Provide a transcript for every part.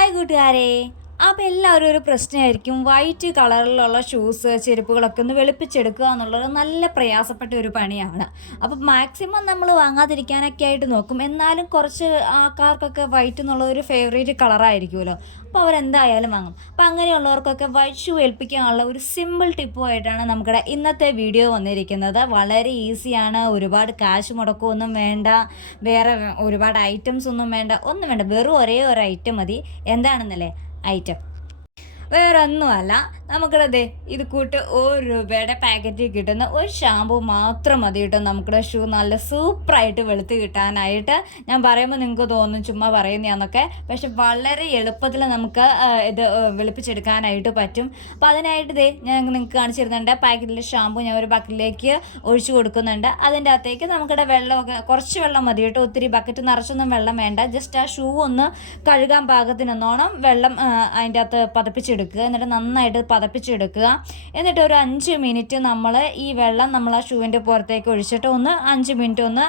Hi കൂട്ടുകാരെ അപ്പോൾ എല്ലാവരും ഒരു പ്രശ്നമായിരിക്കും. വൈറ്റ് കളറിലുള്ള ഷൂസ് ചെരുപ്പുകളൊക്കെ ഒന്ന് വെളുപ്പിച്ചെടുക്കുക എന്നുള്ളത് നല്ല പ്രയാസപ്പെട്ട ഒരു പണിയാണ്. അപ്പോൾ മാക്സിമം നമ്മൾ വാങ്ങാതിരിക്കാനൊക്കെ ആയിട്ട് നോക്കും. എന്നാലും കുറച്ച് ആൾക്കാർക്കൊക്കെ വൈറ്റ് എന്നുള്ളൊരു ഫേവറേറ്റ് കളറായിരിക്കുമല്ലോ അപ്പോൾ അവരെന്തായാലും വാങ്ങും. അപ്പോൾ അങ്ങനെയുള്ളവർക്കൊക്കെ വൈറ്റ് ഷൂ ഏൽപ്പിക്കാനുള്ള ഒരു സിമ്പിൾ ടിപ്പുമായിട്ടാണ് നമ്മുടെ ഇന്നത്തെ വീഡിയോ വന്നിരിക്കുന്നത്. വളരെ ഈസിയാണ് ഒരുപാട് കാശ് മുടക്കമൊന്നും വേണ്ട. വേറെ ഒരുപാട് ഐറ്റംസ് ഒന്നും വേണ്ട. ഒന്നും വേണ്ട. വെറും ഒരേ ഒരു ഐറ്റം മതി. എന്താണെന്നല്ലേ? ഐറ്റം. വേറെ ഒന്നുമല്ല നമുക്കിടെ ദേ ഇത് കൂട്ട് ഒരു രൂപയുടെ പാക്കറ്റിൽ കിട്ടുന്ന ഒരു ഷാമ്പു മാത്രം മതി കിട്ടും. നമുക്കിടെ ഷൂ നല്ല സൂപ്പറായിട്ട് വെളുത്ത് കിട്ടാനായിട്ട്. ഞാൻ പറയുമ്പോൾ നിങ്ങൾക്ക് തോന്നും ചുമ്മാ പറയുന്നതാന്നൊക്കെ പക്ഷെ വളരെ എളുപ്പത്തിൽ നമുക്ക് ഇത് വെളുപ്പിച്ചെടുക്കാനായിട്ട് പറ്റും. അപ്പം അതിനായിട്ട് ഇതേ ഞാൻ നിങ്ങൾക്ക് കാണിച്ചു തരുന്നുണ്ട്. പാക്കറ്റിലെ ഷാമ്പു ഞാൻ ഒരു ബക്കറ്റിലേക്ക് ഒഴിച്ചു കൊടുക്കുന്നുണ്ട്. അതിന്റെ അകത്തേക്ക് നമുക്കിടെ വെള്ളമൊക്കെ കുറച്ച് വെള്ളം മതി കേട്ടോ. ഒത്തിരി ബക്കറ്റ് നിറച്ചൊന്നും വെള്ളം വേണ്ട. ജസ്റ്റ് ആ ഷൂ ഒന്ന് കഴുകാൻ പാകത്തിനൊന്നോണം വെള്ളം അതിന്റെ അകത്ത് പതപ്പിച്ചെടുക്കുക എന്നിട്ട് നന്നായിട്ട് പതപ്പിച്ചെടുക്കുക. എന്നിട്ട് ഒരു അഞ്ച് മിനിറ്റ് നമ്മൾ ഈ വെള്ളം നമ്മൾ ആ ഷൂവിന്റെ പുറത്തേക്ക് ഒഴിച്ചിട്ട് ഒന്ന് അഞ്ച് മിനിറ്റ് ഒന്ന്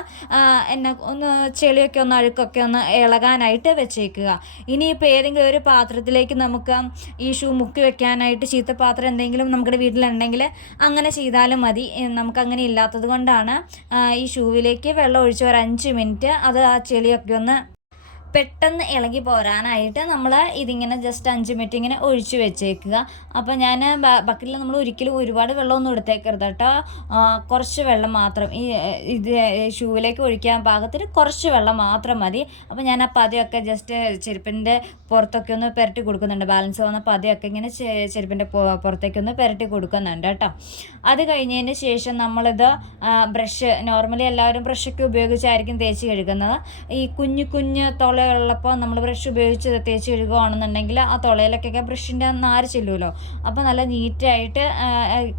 എന്നെ ഒന്ന് ചെളിയൊക്കെ ഒന്ന് അഴുക്കൊക്കെ ഒന്ന് ഇളകാനായിട്ട് വെച്ചേക്കുക. ഇനിയിപ്പോൾ ഏതെങ്കിലും ഒരു പാത്രത്തിലേക്ക് നമുക്ക് ഈ ഷൂ മുക്കി വെക്കാനായിട്ട് ചീത്തപാത്രം എന്തെങ്കിലും നമ്മുടെ വീട്ടിലുണ്ടെങ്കിൽ അങ്ങനെ ചെയ്താലും മതി. നമുക്ക് നമുക്കങ്ങനെ ഇല്ലാത്തത് കൊണ്ടാണ് ഈ ഷൂവിലേക്ക് വെള്ളം ഒഴിച്ച് ഒരു അഞ്ച് മിനിറ്റ് അത് ആ ചെളിയൊക്കെ ഒന്ന് പെട്ടെന്ന് ഇളകി പോരാനായിട്ട് നമ്മൾ ഇതിങ്ങനെ ജസ്റ്റ് അഞ്ച് മിനിറ്റ് ഇങ്ങനെ ഒഴിച്ചു വെച്ചേക്കുക. അപ്പോൾ ഞാൻ ബക്കറ്റിൽ നമ്മൾ ഒരിക്കലും ഒരുപാട് വെള്ളമൊന്നും എടുത്തേക്കരുത് കേട്ടോ കുറച്ച് വെള്ളം മാത്രം. ഈ ഇത് ഷൂവിലേക്ക് ഒഴിക്കാൻ പാകത്തിന് കുറച്ച് വെള്ളം മാത്രം മതി. അപ്പോൾ ഞാൻ ആ പതിയൊക്കെ ജസ്റ്റ് ചെരുപ്പിന്റെ പുറത്തൊക്കെ ഒന്ന് പുരട്ടി കൊടുക്കുന്നുണ്ട്. ബാലൻസ് വന്ന പതിയൊക്കെ ഇങ്ങനെ ചെരുപ്പിന്റെ പുറത്തേക്ക് ഒന്ന് പുരട്ടി കൊടുക്കുന്നുണ്ട് കേട്ടോ അത് കഴിഞ്ഞതിന് ശേഷം നമ്മളിത് ബ്രഷ് നോർമലി എല്ലാവരും ബ്രഷൊക്കെ ഉപയോഗിച്ചായിരിക്കും തേച്ച് കഴുകുന്നത്. ഈ കുഞ്ഞു കുഞ്ഞ് തുളയുള്ളപ്പോൾ നമ്മൾ ബ്രഷ് ഉപയോഗിച്ച് തേച്ച് കഴുകുകയാണെന്നുണ്ടെങ്കിൽ ആ തുളയിലൊക്കെ ബ്രഷിന്റെ നാര് ചെല്ലുമല്ലോ അപ്പോൾ നല്ല നീറ്റായിട്ട്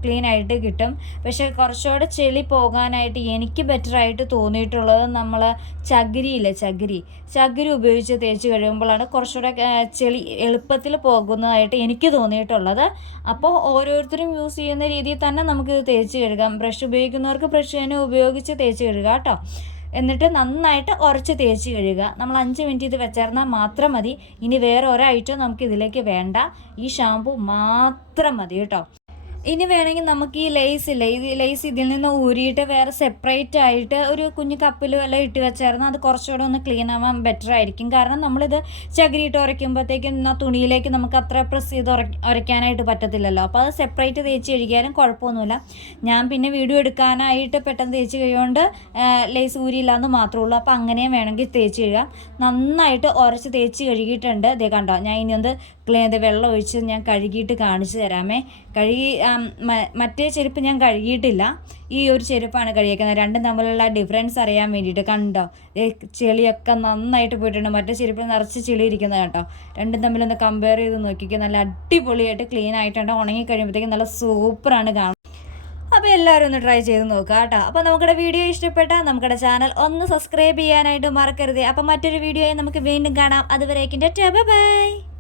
ക്ലീൻ ആയിട്ട് കിട്ടും. പക്ഷേ കുറച്ചുകൂടെ ചെളി പോകാനായിട്ട് എനിക്ക് ബെറ്റർ ആയിട്ട് തോന്നിയിട്ടുള്ളത് നമ്മൾ ചകിരിയില്ലേ? ചകിരി. ചകിരി ഉപയോഗിച്ച് തേച്ച് കഴിയുമ്പോഴാണ് കുറച്ചുകൂടെ ചെളി എളുപ്പത്തിൽ പോകുന്നതായിട്ട് എനിക്ക് തോന്നിയിട്ടുള്ളത്. അപ്പോൾ ഓരോരുത്തരും യൂസ് ചെയ്യുന്ന രീതിയിൽ തന്നെ നമുക്ക് തേച്ച് കഴുകാം. ബ്രഷ് ഉപയോഗിക്കുന്നവർക്ക് ബ്രഷ് തന്നെ ഉപയോഗിച്ച് തേച്ച് കഴുകാം കേട്ടോ. എന്നിട്ട് നന്നായിട്ട് ഉരച്ച് തേച്ച് കഴുകുക. നമ്മൾ അഞ്ച് മിനിറ്റ് ഇത് വെച്ചിരുന്നാൽ മാത്രം മതി. ഇനി വേറെ ഒരു നമുക്ക് ഇതിലേക്ക് വേണ്ട. ഈ ഷാംപൂ മാത്രം മതി കേട്ടോ. ഇനി വേണമെങ്കിൽ നമുക്ക് ഈ ലേസ് ഇല്ലേ? ഈ ലേസ് ഇതിൽ നിന്ന് ഊരിയിട്ട് വേറെ സെപ്പറേറ്റ് ആയിട്ട് ഒരു കുഞ്ഞു കപ്പിൽ വല്ലതും ഇട്ട് വെച്ചായിരുന്നു അത് കുറച്ചുകൂടെ ഒന്ന് ക്ലീൻ ആവാൻ ബെറ്റർ ആയിരിക്കും. കാരണം നമ്മളിത് ചകിരിയിട്ട് ഉരയ്ക്കുമ്പോഴത്തേക്കും ആ തുണിയിലേക്ക് നമുക്ക് അത്ര പ്രസ് ചെയ്ത് ഉരയ്ക്ക- ഉരയ്ക്കാനായിട്ട് പറ്റത്തില്ലല്ലോ. അപ്പോൾ അത് സെപ്പറേറ്റ് തേച്ച് കഴുകിയാലും കുഴപ്പമൊന്നുമില്ല. ഞാൻ പിന്നെ വീഡിയോ എടുക്കാനായിട്ട് പെട്ടെന്ന് തേച്ച് കഴിയുകൊണ്ട് ലേസ് ഊരിയില്ല എന്ന് മാത്രമേ ഉള്ളൂ. അപ്പോൾ അങ്ങനെയും വേണമെങ്കിൽ തേച്ച് കഴുകാം. നന്നായിട്ട് ഉരച്ച് തേച്ച് കഴുകിയിട്ടുണ്ട്. ഇതേ കണ്ടോ? ഞാൻ ഇനി ഒന്ന് വെള്ളം ഒഴിച്ച് ഞാൻ കഴുകിയിട്ട് കാണിച്ചു തരാമേ. കഴുകി മറ്റേ ചെരുപ്പ് ഞാൻ കഴുകിയിട്ടില്ല. ഈ ഒരു ചെരുപ്പാണ് കഴുകിയേക്കുന്നത്. രണ്ടും തമ്മിലുള്ള ഡിഫറൻസ് അറിയാൻ വേണ്ടിയിട്ട്. കണ്ടോ? ചെളിയൊക്കെ നന്നായിട്ട് പോയിട്ടുണ്ട്. മറ്റേ ചെരുപ്പിൽ നിറച്ച് ചെളി ഇരിക്കുന്നത് കേട്ടോ. രണ്ടും തമ്മിലൊന്ന് കമ്പയർ ചെയ്ത് നോക്കിക്കുക നല്ല അടിപൊളിയായിട്ട് ക്ലീൻ ആയിട്ടുണ്ട്. ഉണങ്ങി കഴിയുമ്പോഴത്തേക്കും നല്ല സൂപ്പറാണ് കാണാൻ. അപ്പോൾ എല്ലാവരും ഒന്ന് ട്രൈ ചെയ്ത് നോക്കുക കേട്ടോ. അപ്പോൾ നമ്മുടെ വീഡിയോ ഇഷ്ടപ്പെട്ടാൽ നമ്മുടെ ചാനൽ ഒന്ന് സബ്സ്ക്രൈബ് ചെയ്യാനായിട്ട് മറക്കരുത്. അപ്പോൾ മറ്റൊരു വീഡിയോയും നമുക്ക് വീണ്ടും കാണാം. അതുവരേക്കും ബൈ